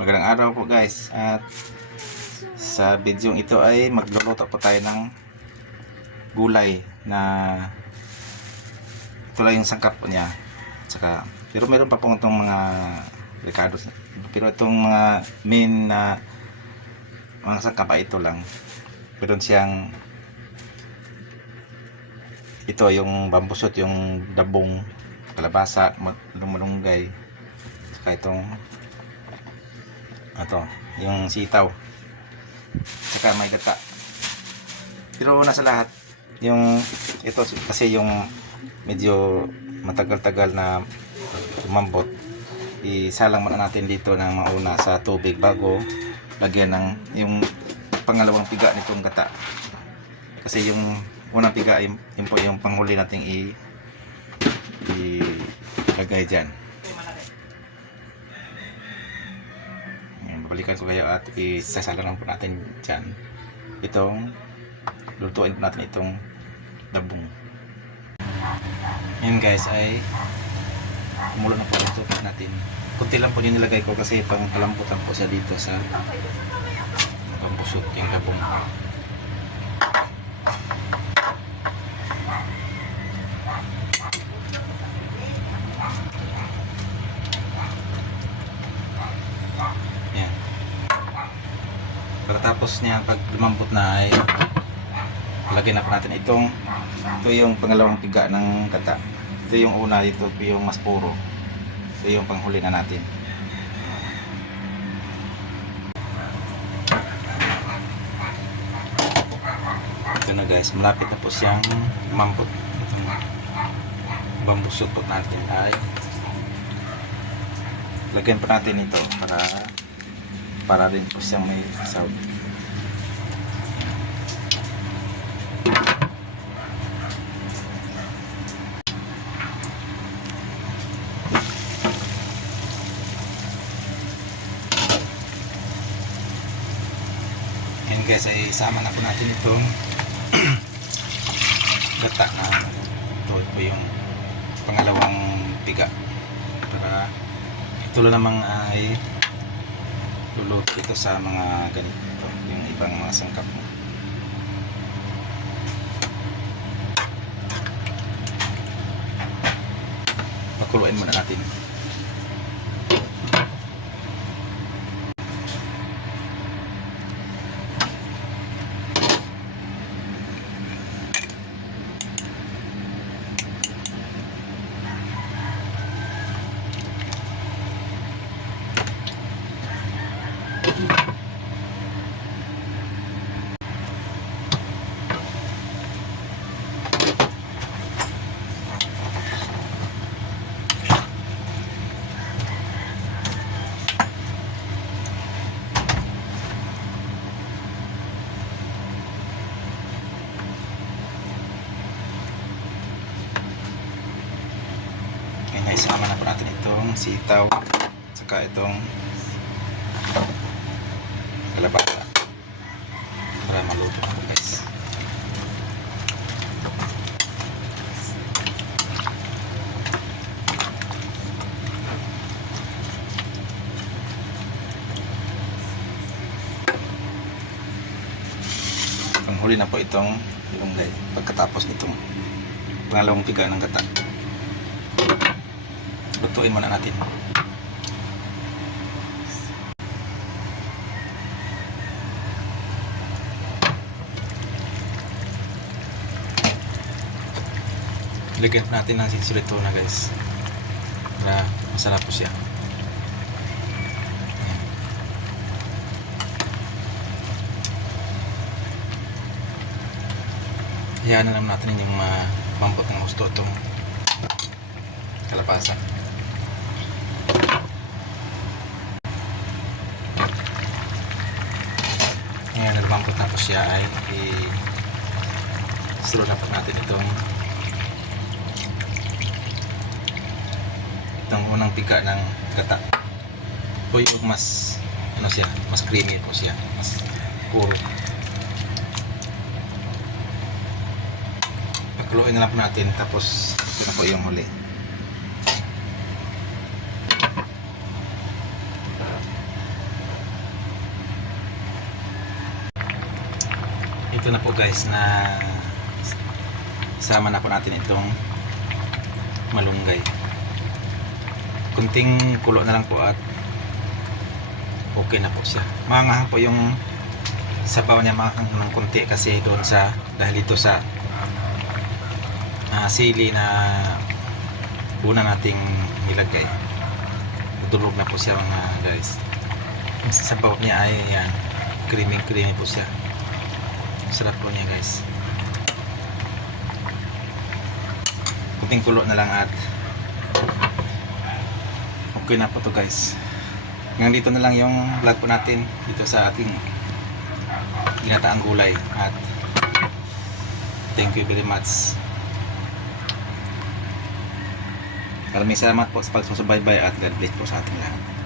Magandang araw po guys. At sa video ito ay magluluto po tayo ng gulay na ito lang yung sangkap niya. Saka, pero meron pa po itong mga ricados. Pero itong mga main na mga sangkap ay ito lang. Meron siyang ito yung bambusot, yung dabong, kalabasa, malunggay. Saka itong yung sitaw, saka may gata. Pero una sa lahat, yung ito kasi yung medyo matagal-tagal na umambot, isalang muna natin dito ng mauna sa tubig bago lagyan ng yung pangalawang piga nitong gata. Kasi yung unang piga ay yun po yung panghuli nating ilagay dyan. Balikan ko kayo at isasalang po natin dyan itong lutuin po natin itong dabong. Yan guys ay kumulo na po ito natin. Kunti lang po yung nilagay ko kasi pang kalamputan po siya dito sa pambusot yung dabong. Pagkatapos niya, pag lumambot na ay lagyan na po natin ito yung pangalawang piga ng gata. Ito yung una, ito yung mas puro. Ito yung panghuli na natin. Ito na guys, malapit na po siyang lumambot. Itong bambusot po natin ay lagyan po natin ito para rin po siyang may sasaw. Yan guys, ay isama na po natin itong gata na ito po yung pangalawang piga para ito namang ay luluto ito sa mga ganito, yung ibang mga sangkap mo. Pakuluin muna natin. Isama na po natin itong sitaw saka itong kalabasa para maluto na po guys. Panghuli na po itong malunggay pagkatapos nitong pangalawang piga ng gata. Lutuin muna natin. Lagyan natin ng sitsurito na guys para masarap po siya. Hayaan na lang natin yung mampot ng gusto itong kalabasa. Ngayon, nalumangkot na po siya ay i-siro na po natin itong unang piga ng gata. Po yung mas mas creamy po siya, mas puro. Pakuluin na lang po natin tapos ito na po yung huli. ito na po guys na sama na po natin itong malunggay. Kunting kulo na lang po at okay na po siya. Maanghang po yung sabaw niya, maanghang ng kunti kasi doon sa dahil ito sa sili na una nating nilagay. Durog na po siya mga guys. Ang sabaw niya ay yan, creamy po siya. Sarap po niya guys. Kunting kulo na lang at okay na po to guys. Hanggang dito na lang yung vlog po natin dito sa ating ginataang gulay at thank you very much. Maraming salamat po sa pagsusubaybay at God bless po sa ating lahat.